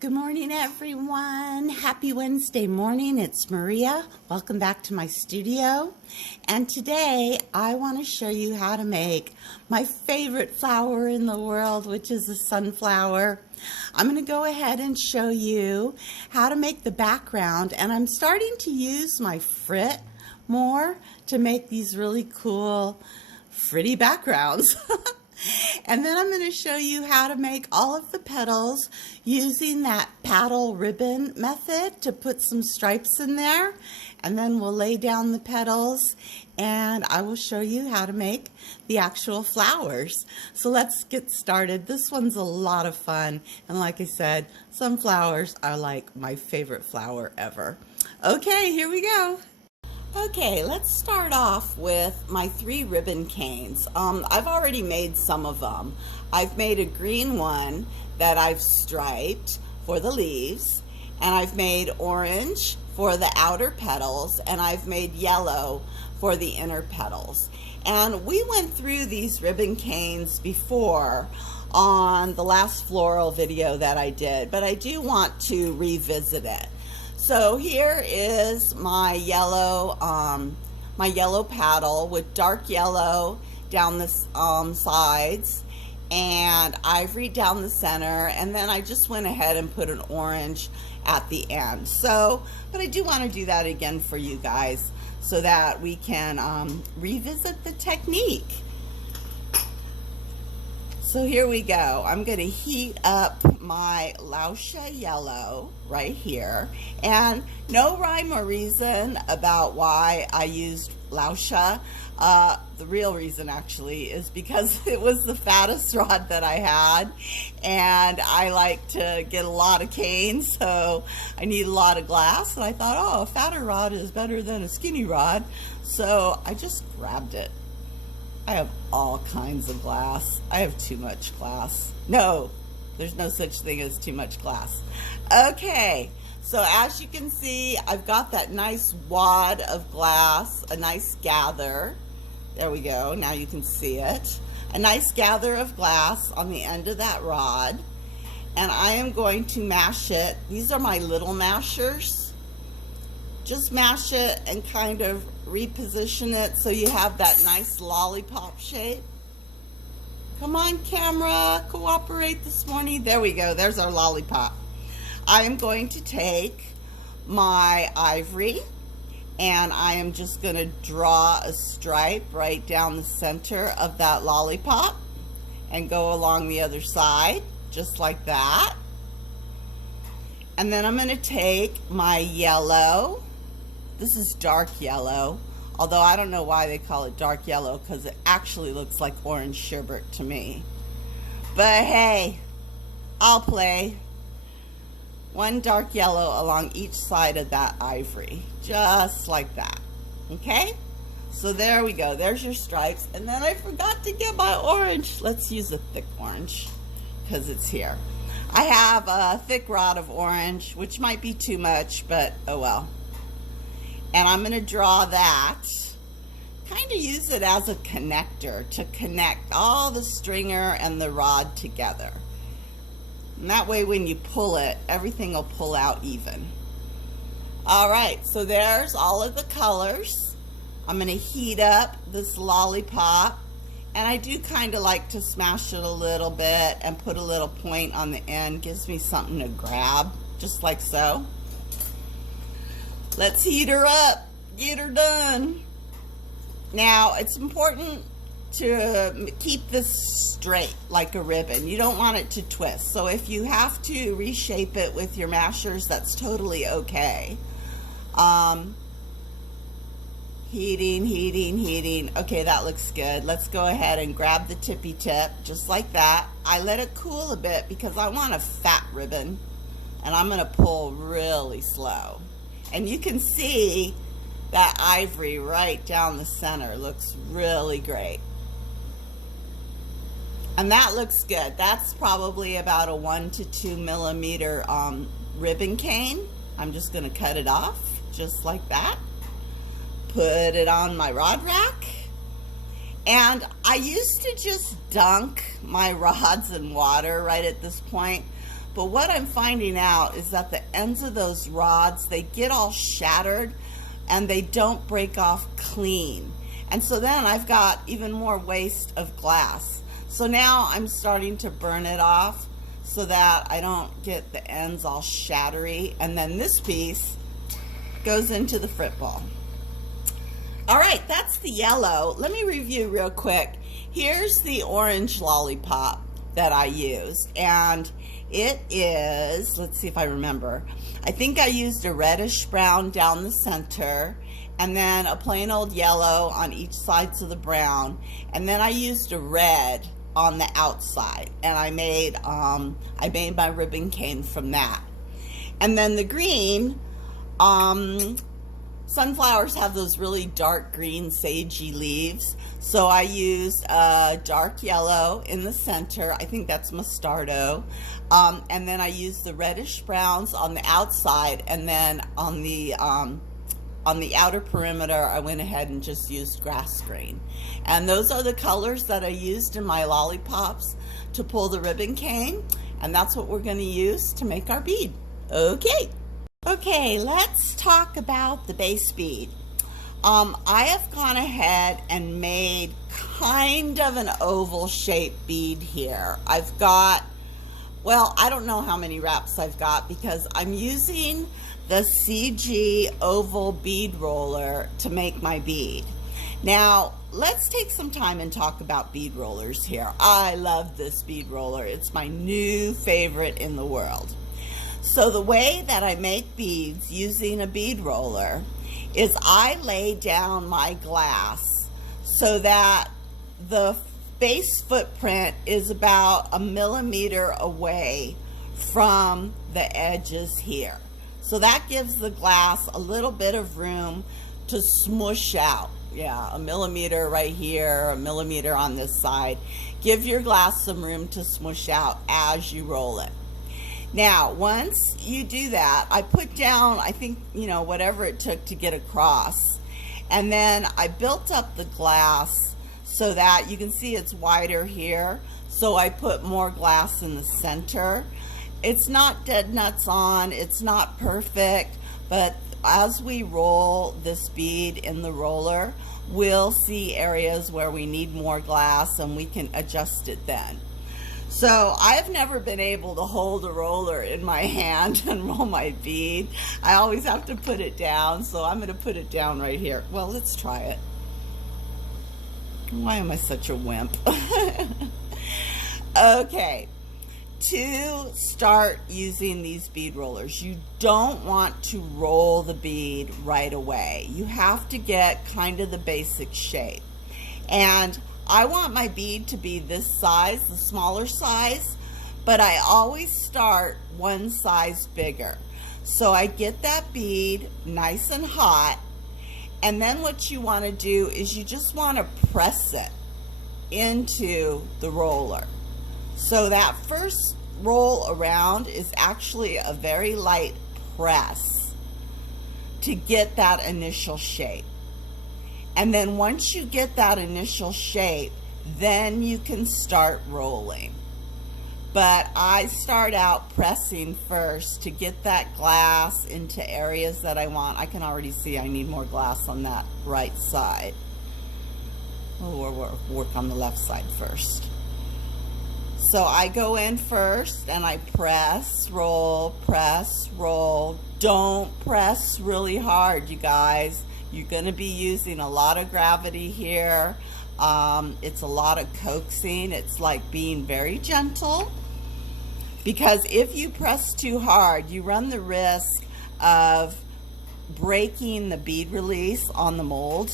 Good morning, everyone. Happy Wednesday morning. It's Maria. Welcome back to my studio. And today I want to show you how to make my favorite flower in the world, which is a sunflower. I'm going to go ahead and show you how to make the background. And I'm starting to use my frit more to make these really cool, pretty backgrounds. And then I'm going to show you how to make all of the petals using that paddle ribbon method to put some stripes in there. And then we'll lay down the petals and I will show you how to make the actual flowers. So let's get started. This one's a lot of fun. And like I said, sunflowers are like my favorite flower ever. Okay, here we go. Okay, let's start off with my 3 ribbon canes. I've already made some of them. I've made a green one that I've striped for the leaves, and I've made orange for the outer petals, and I've made yellow for the inner petals. And we went through these ribbon canes before on the last floral video that I did, but I do want to revisit it. So here is my yellow paddle with dark yellow down the sides and ivory down the center, and then I just went ahead and put an orange at the end. So, but I do want to do that again for you guys so that we can revisit the technique. So here we go. I'm going to heat up my Lausha yellow right here. And no rhyme or reason about why I used Lausha. The real reason actually is because it was the fattest rod that I had. And I like to get a lot of cane, so I need a lot of glass. And I thought, oh, a fatter rod is better than a skinny rod. So I just grabbed it. I have all kinds of glass. I have too much glass. No, there's no such thing as too much glass. Okay, so as you can see, I've got that nice wad of glass, a nice gather. There we go, now you can see it. A nice gather of glass on the end of that rod. And I am going to mash it. These are my little mashers. Just mash it and kind of reposition it so you have that nice lollipop shape. Come on, camera, cooperate this morning. There we go, there's our lollipop. I am going to take my ivory and I am just going to draw a stripe right down the center of that lollipop and go along the other side, just like that. And then I'm going to take my yellow. This is dark yellow, although I don't know why they call it dark yellow because it actually looks like orange sherbet to me. But hey, I'll play. One dark yellow along each side of that ivory, just like that. Okay? So there we go. There's your stripes. And then I forgot to get my orange. Let's use a thick orange because it's here. I have a thick rod of orange, which might be too much, but oh well. And I'm going to draw that, kind of use it as a connector to connect all the stringer and the rod together. And that way when you pull it, everything will pull out even. All right, so there's all of the colors. I'm going to heat up this lollipop. And I do kind of like to smash it a little bit and put a little point on the end. Gives me something to grab, just like so. Let's heat her up, get her done. Now, it's important to keep this straight like a ribbon. You don't want it to twist. So if you have to reshape it with your mashers, that's totally okay. Heating, heating, heating. Okay, that looks good. Let's go ahead and grab the tippy tip, just like that. I let it cool a bit because I want a fat ribbon, and I'm gonna pull really slow. And you can see that ivory right down the center looks really great. And that looks good. That's probably about a 1 to 2 millimeter ribbon cane. I'm just gonna cut it off just like that. Put it on my rod rack. And I used to just dunk my rods in water right at this point, But what I'm finding out is that the ends of those rods, they get all shattered and they don't break off clean. And so then I've got even more waste of glass. So now I'm starting to burn it off so that I don't get the ends all shattery. And then this piece goes into the frit ball. All right, that's the yellow. Let me review real quick. Here's the orange lollipop that I used, and it is, let's see if I remember. I think I used a reddish brown down the center, and then a plain old yellow on each sides of the brown, and then I used a red on the outside, and I made my ribbon cane from that. And then the green, sunflowers have those really dark green sagey leaves, so I used a dark yellow in the center. I think that's Mostardo. And then I used the reddish browns on the outside, and then on the outer perimeter I went ahead and just used grass green. And those are the colors that I used in my lollipops to pull the ribbon cane, and that's what we're going to use to make our bead. Okay, let's talk about the base bead. I have gone ahead and made kind of an oval shaped bead here. I've got, well, I don't know how many wraps I've got because I'm using the CG oval bead roller to make my bead. Now, let's take some time and talk about bead rollers here. I love this bead roller. It's my new favorite in the world. So the way that I make beads using a bead roller is I lay down my glass so that the base footprint is about 1 millimeter away from the edges here. So that gives the glass a little bit of room to smush out. Yeah, 1 millimeter right here, 1 millimeter on this side. Give your glass some room to smush out as you roll it. Now, once you do that, I put down, I think, whatever it took to get across. And then I built up the glass so that you can see it's wider here. So I put more glass in the center. It's not dead nuts on, it's not perfect, but as we roll this bead in the roller, we'll see areas where we need more glass and we can adjust it then. So I've never been able to hold a roller in my hand and roll my bead. I always have to put it down, so I'm going to put it down right here. Well, let's try it. Why am I such a wimp? Okay, to start using these bead rollers, you don't want to roll the bead right away. You have to get kind of the basic shape. And I want my bead to be this size, the smaller size, but I always start one size bigger. So I get that bead nice and hot, and then what you want to do is you just want to press it into the roller. So that first roll around is actually a very light press to get that initial shape. And then once you get that initial shape, then you can start rolling. But I start out pressing first to get that glass into areas that I want. I can already see I need more glass on that right side. We'll work on the left side first. So I go in first and I press, roll, press, roll. Don't press really hard, you guys. You're going to be using a lot of gravity here. It's a lot of coaxing. It's like being very gentle, because if you press too hard, you run the risk of breaking the bead release on the mold.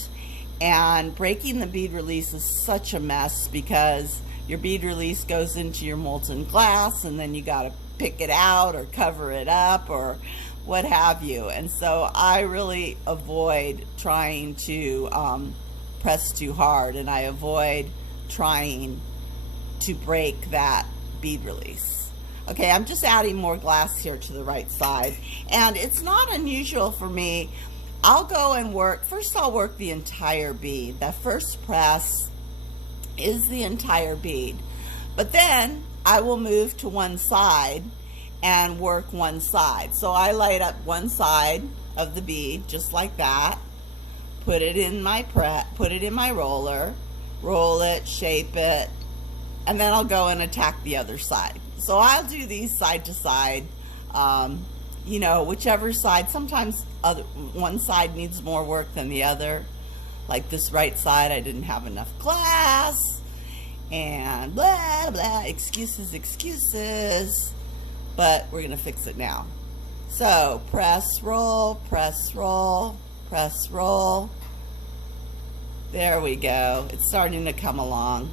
And breaking the bead release is such a mess because your bead release goes into your molten glass, and then you got to pick it out or cover it up or what have you. And so I really avoid trying to press too hard, and I avoid trying to break that bead release. Okay, I'm just adding more glass here to the right side, and it's not unusual for me. I'll go and work, first I'll work the entire bead. That first press is the entire bead, but then I will move to one side and work one side. So I light up one side of the bead just like that, put it in my roller, roll it, shape it, and then I'll go and attack the other side. So I'll do these side to side, you know, whichever side. Sometimes one side needs more work than the other. Like this right side, I didn't have enough glass, and blah, blah, excuses, excuses. But we're gonna fix it now. So press, roll, press, roll, press, roll. There we go. It's starting to come along.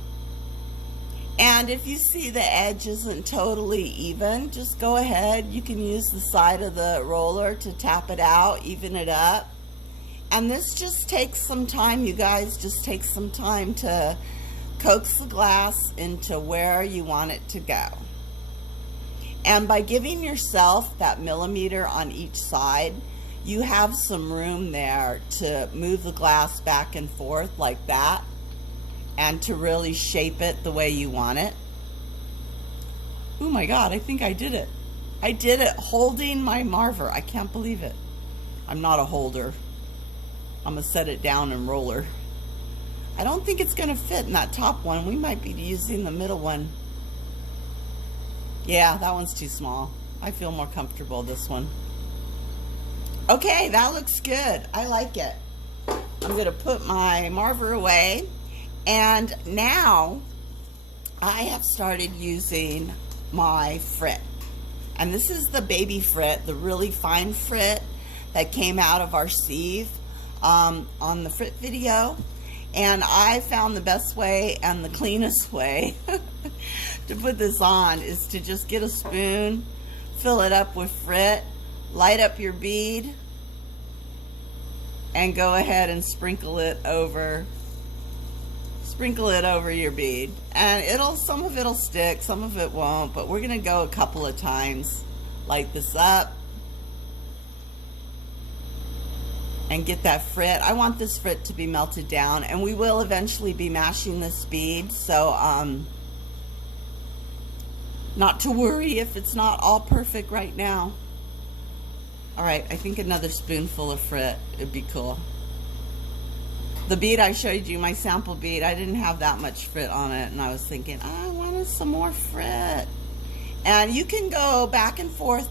And if you see the edge isn't totally even, just go ahead. You can use the side of the roller to tap it out, even it up. And this just takes some time, you guys. Just takes some time to coax the glass into where you want it to go. And by giving yourself that millimeter on each side, you have some room there to move the glass back and forth like that, and to really shape it the way you want it. Oh my God, I think I did it. I did it holding my marver. I can't believe it. I'm not a holder. I'm gonna set it down and roller. I don't think it's gonna fit in that top one. We might be using the middle one. Yeah, that one's too small. I feel more comfortable this one. Okay, that looks good. I like it. I'm gonna put my marver away. And now I have started using my frit. And this is the baby frit, the really fine frit that came out of our sieve on the frit video. And I found the best way and the cleanest way to put this on is to just get a spoon, fill it up with frit, light up your bead, and go ahead and sprinkle it over your bead. And some of it'll stick, some of it won't, but we're gonna go a couple of times. Light this up and get that frit. I want this frit to be melted down, and we will eventually be mashing this bead, so not to worry if it's not all perfect right now. All right, I think another spoonful of frit would be cool. The bead I showed you, my sample bead, I didn't have that much frit on it, and I was thinking, I wanted some more frit. And you can go back and forth,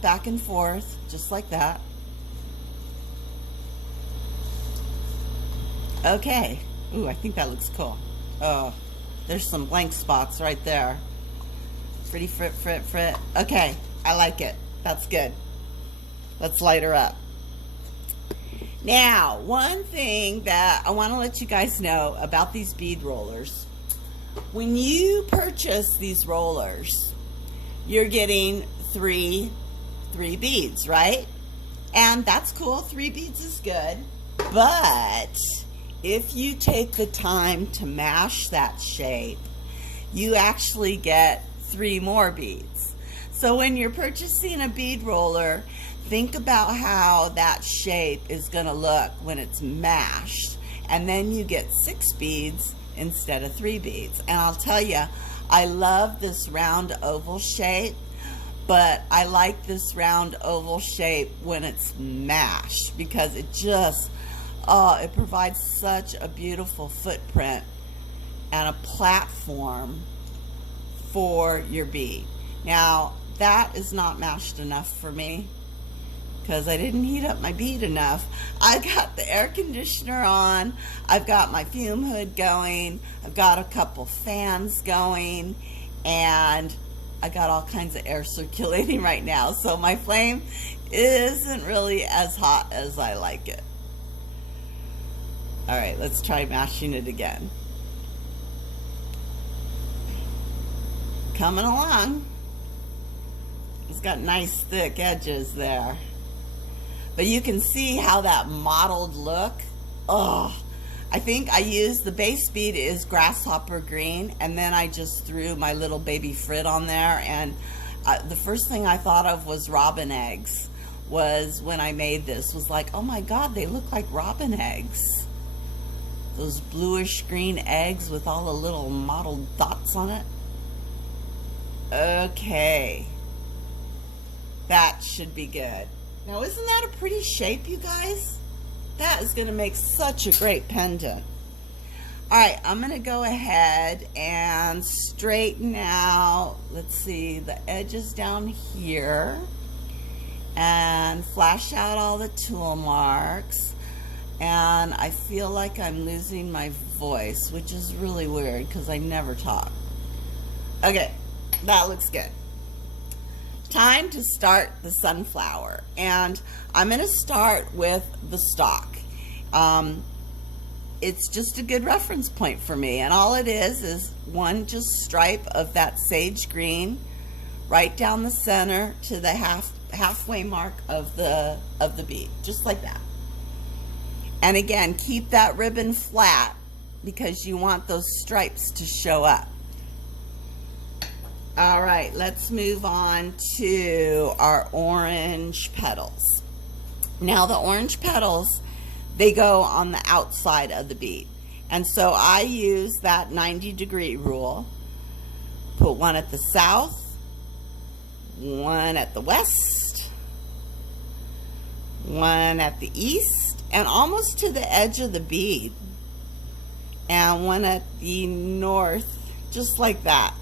just like that. Okay. Ooh, I think that looks cool. Oh, there's some blank spots right there. Pretty frit, frit, frit. Okay, I like it. That's good. Let's light her up. Now, one thing that I want to let you guys know about these bead rollers. When you purchase these rollers, you're getting three beads, right? And that's cool. 3 beads is good. But if you take the time to mash that shape, you actually get 3 more beads. So when you're purchasing a bead roller, think about how that shape is going to look when it's mashed. And then you get 6 beads instead of 3 beads. And I'll tell you, I love this round oval shape, but I like this round oval shape when it's mashed because it just, it provides such a beautiful footprint and a platform for your bead. Now, that is not mashed enough for me because I didn't heat up my bead enough. I got the air conditioner on, I've got my fume hood going, I've got a couple fans going, and I got all kinds of air circulating right now, so my flame isn't really as hot as I like it. All right, let's try mashing it again. Coming along. It's got nice thick edges there. But you can see how that mottled look. Oh, I think I used the base bead is grasshopper green, and then I just threw my little baby frit on there, and the first thing I thought of was robin eggs. Was when I made this, was like, oh my God, they look like robin eggs. Those bluish green eggs with all the little mottled dots on it. Okay. That should be good. Now, isn't that a pretty shape, you guys? That is going to make such a great pendant. All right, I'm going to go ahead and straighten out, let's see, the edges down here, and flash out all the tool marks. And I feel like I'm losing my voice, which is really weird because I never talk. Okay, that looks good. Time to start the sunflower, and I'm going to start with the stalk. It's just a good reference point for me, and all it is one just stripe of that sage green right down the center to the halfway mark of the bead, just like that. And again, keep that ribbon flat because you want those stripes to show up. All right, let's move on to our orange petals. Now the orange petals, they go on the outside of the bead. And so I use that 90-degree rule. Put one at the south, one at the west, one at the east, and almost to the edge of the bead. And one at the north, just like that.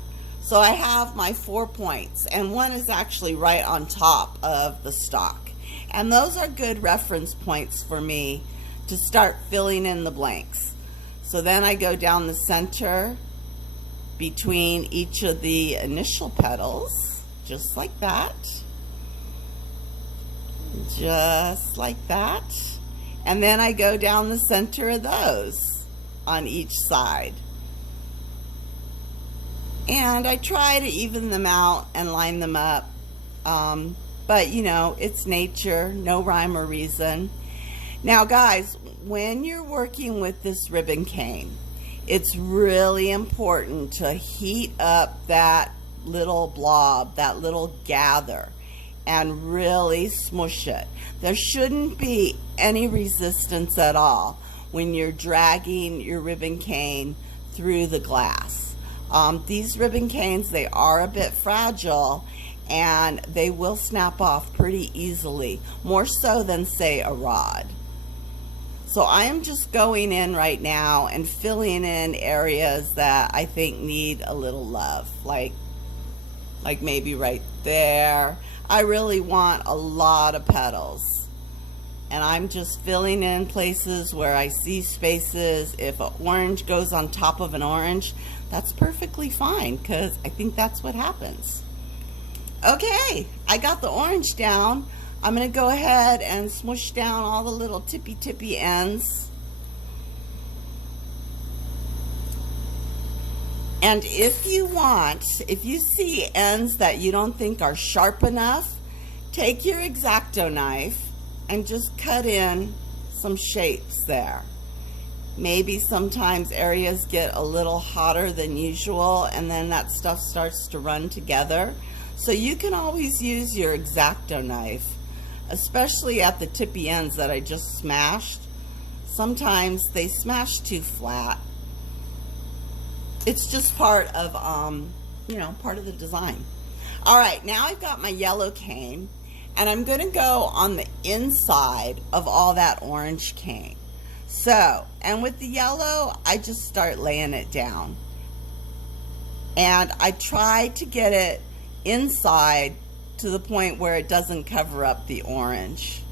So I have my 4 points, and one is actually right on top of the stalk. And those are good reference points for me to start filling in the blanks. So then I go down the center between each of the initial petals, just like that. Just like that. And then I go down the center of those on each side. And I try to even them out and line them up. But you know, it's nature, no rhyme or reason. Now guys, when you're working with this ribbon cane, it's really important to heat up that little blob, that little gather, and really smush it. There shouldn't be any resistance at all when you're dragging your ribbon cane through the glass. These ribbon canes, they are a bit fragile, and they will snap off pretty easily, more so than, say, a rod. So I am just going in right now and filling in areas that I think need a little love, like maybe right there. I really want a lot of petals, and I'm just filling in places where I see spaces. If an orange goes on top of an orange, that's perfectly fine, because I think that's what happens. Okay, I got the orange down. I'm going to go ahead and smush down all the little tippy ends. And if you want, if you see ends that you don't think are sharp enough, take your X-Acto knife and just cut in some shapes there. Maybe sometimes areas get a little hotter than usual, and then that stuff starts to run together. So you can always use your X-Acto knife, especially at the tippy ends that I just smashed. Sometimes they smash too flat. It's just part of, you know, part of the design. All right, now I've got my yellow cane, and I'm going to go on the inside of all that orange cane. So, and with the yellow, I just start laying it down. And I try to get it inside to the point where it doesn't cover up the orange.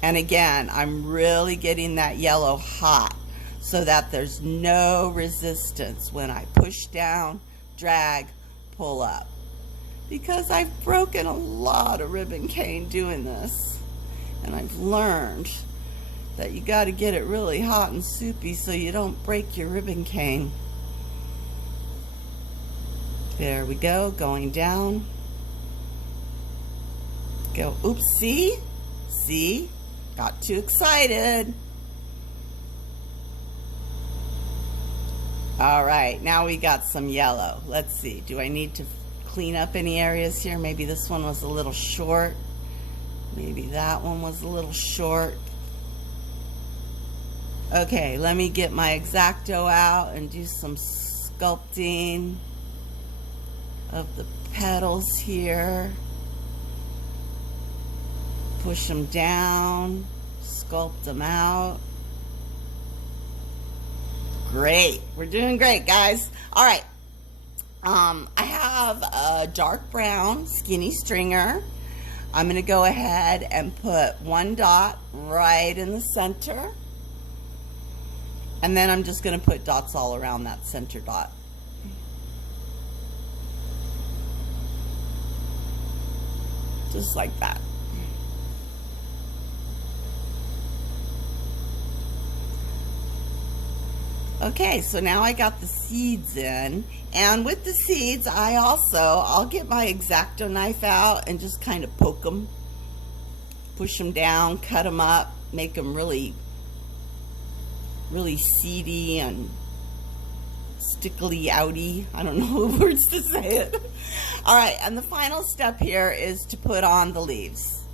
And again, I'm really getting that yellow hot so that there's no resistance when I push down, drag, pull up. Because I've broken a lot of ribbon cane doing this, and I've learned that you got to get it really hot and soupy so you don't break your ribbon cane. There we go, going down. Go, oops, see, got too excited. All right, now we got some yellow. Let's see, do I need to clean up any areas here? Maybe this one was a little short. Maybe that one was a little short. Okay, let me get my X-Acto out and do some sculpting of the petals here. Push them down, sculpt them out. Great. We're doing great, guys. All right. I have a dark brown skinny stringer. I'm going to go ahead and put one dot right in the center. And then I'm just going to put dots all around that center dot. Just like that. Okay, so now I got the seeds in, and with the seeds I'll get my X-Acto knife out and just kind of poke them, push them down, cut them up, make them really seedy and stickly outy. I don't know what words to say it. All right, and the final step here is to put on the leaves.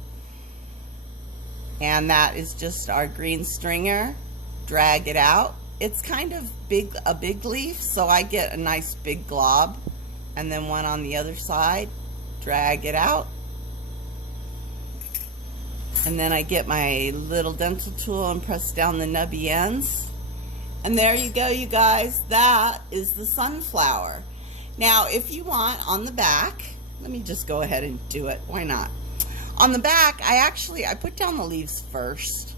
And that is just our green stringer. Drag it out. It's kind of a big leaf, so I get a nice big glob. And then one on the other side. Drag it out. And then I get my little dental tool and press down the nubby ends. And there you go, you guys. That is the sunflower. Now, if you want, on the back, let me just go ahead and do it. Why not? On the back, I put down the leaves first,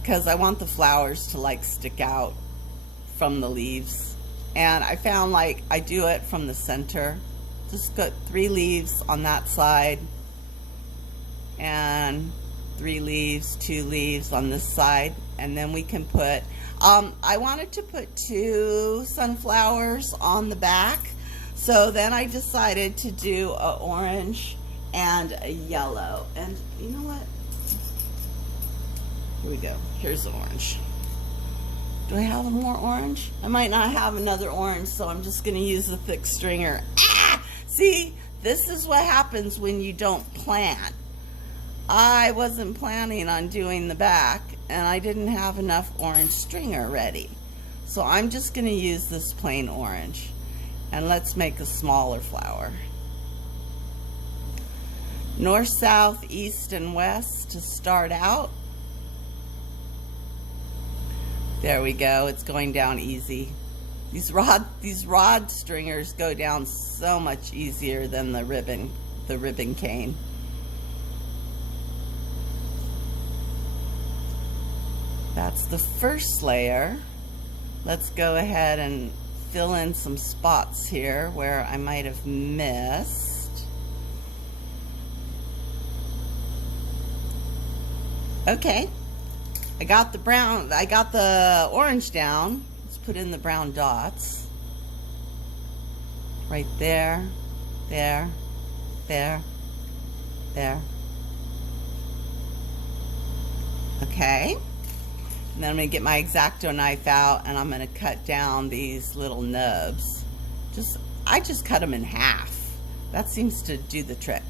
because I want the flowers to like stick out from the leaves. And I found like I do it from the center. Just got 3 leaves on that side, and 3 leaves, 2 leaves on this side. And then we can put, I wanted to put 2 sunflowers on the back. So then I decided to do an orange and a yellow. And you know what? Here we go. Here's the orange. Do I have more orange? I might not have another orange, so I'm just going to use the thick stringer. Ah! See, this is what happens when you don't plan. I wasn't planning on doing the back, and I didn't have enough orange stringer ready. So I'm just going to use this plain orange. And let's make a smaller flower. North, south, east, and west to start out. There we go. It's going down easy. These rod stringers go down so much easier than the ribbon cane. That's the first layer. Let's go ahead and fill in some spots here where I might have missed. Okay. I got the orange down. Let's put in the brown dots. Right there, there, there, there. Okay. And then I'm going to get my X-Acto knife out, and I'm going to cut down these little nubs. I just cut them in half. That seems to do the trick.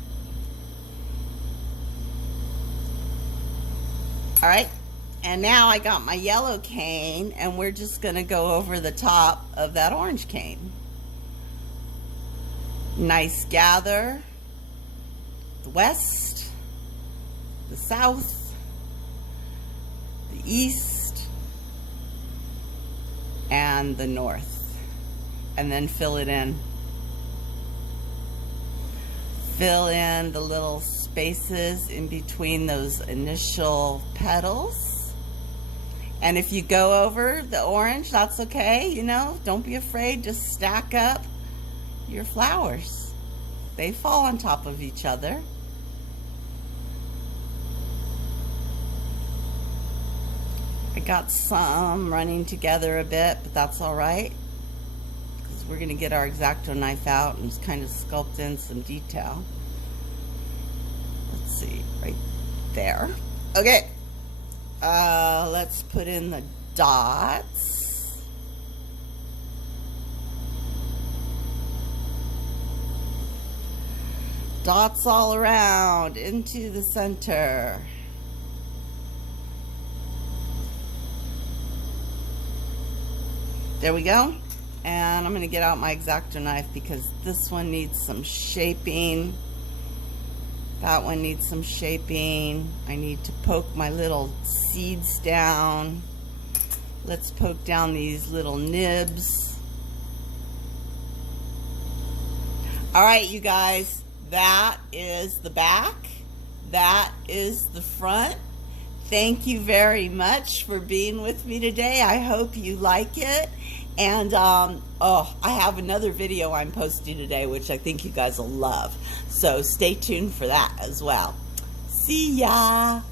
All right. And now I got my yellow cane, and we're just going to go over the top of that orange cane. Nice gather. The west, the south, the east, and the north. And then fill it in. Fill in the little spaces in between those initial petals. And if you go over the orange, that's okay, you know, don't be afraid, just stack up your flowers. They fall on top of each other. I got some running together a bit, but that's all right, because we're going to get our X-Acto knife out and just kind of sculpt in some detail. Let's see, right there. Okay. Let's put in the dots. Dots all around into the center. There we go. And I'm going to get out my X-Acto knife because this one needs some shaping. That one needs some shaping. I need to poke my little seeds down. Let's poke down these little nibs. All right, you guys, that is the back. That is the front. Thank you very much for being with me today. I hope you like it. And oh, I have another video I'm posting today, which I think you guys will love. So stay tuned for that as well. See ya.